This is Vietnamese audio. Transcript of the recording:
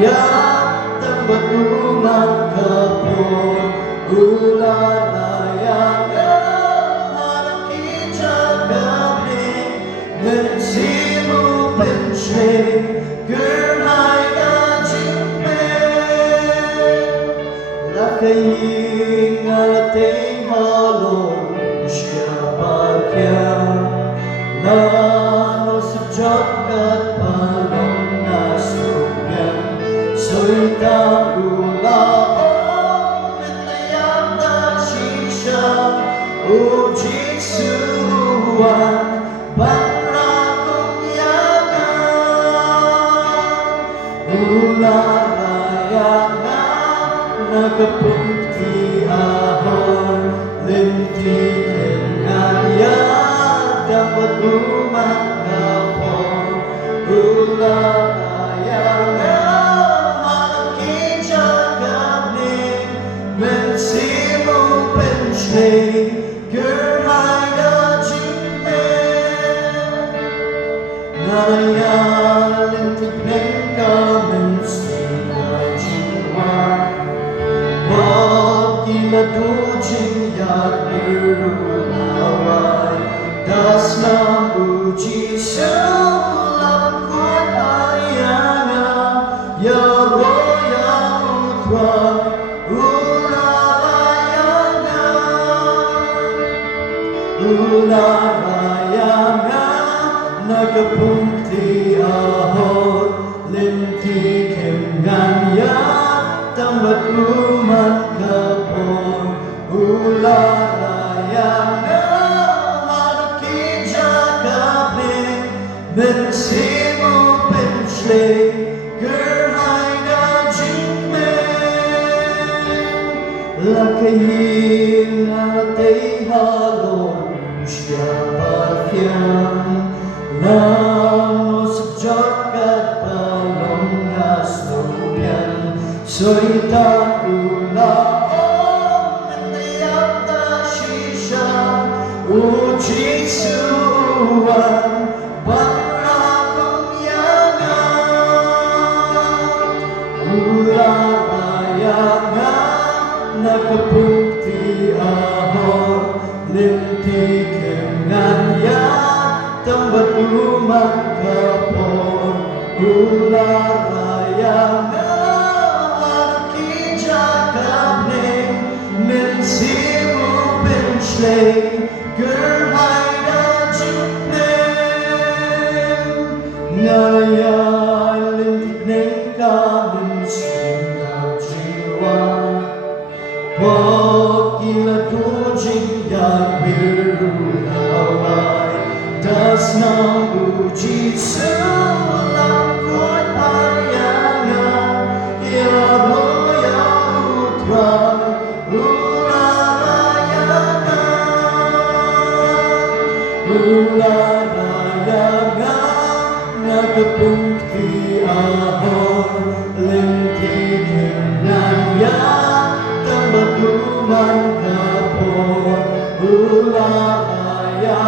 raya tempat umat kebun ular raya anak kita gabling mensimu pensheng gerhai gajimpe lakayin alateng halong siapa kya Nano sejak kat palong nasukyan Soy tagula om Metayam ta shisha Uji suwan Panrakong yaman Ular raya nga Nagapungti ahon Linti kenaya dapat umat kapon ular raya malaki jagabning mensimu pensheng gerhai gajimpe naraya lintik nengka mensinga jiwa wakila dujing yak birulawai Das na uji sulam kuat ayana ya roya utwa ularayana nagapungti ahon linti kemnganya tambat umat kapon ularayana mensimu pensheng gerhai gajimpe lakayin alatay halong siapa yang nano sejak kat palong nasukyan soy tagula om Metayam ta shisha uji suwan ular raya nga nagapungti ahon linti kemnganya tambat umat kapon ular raya nga malaki jagabning mensimu pensheng gerhai gajimpe naraya lintik nengka wakila dujing yak birulawai das na uji sulam kuat ayana ya roya utwa ularayana nagapungti ahon linti kenanya umat kapon ular raya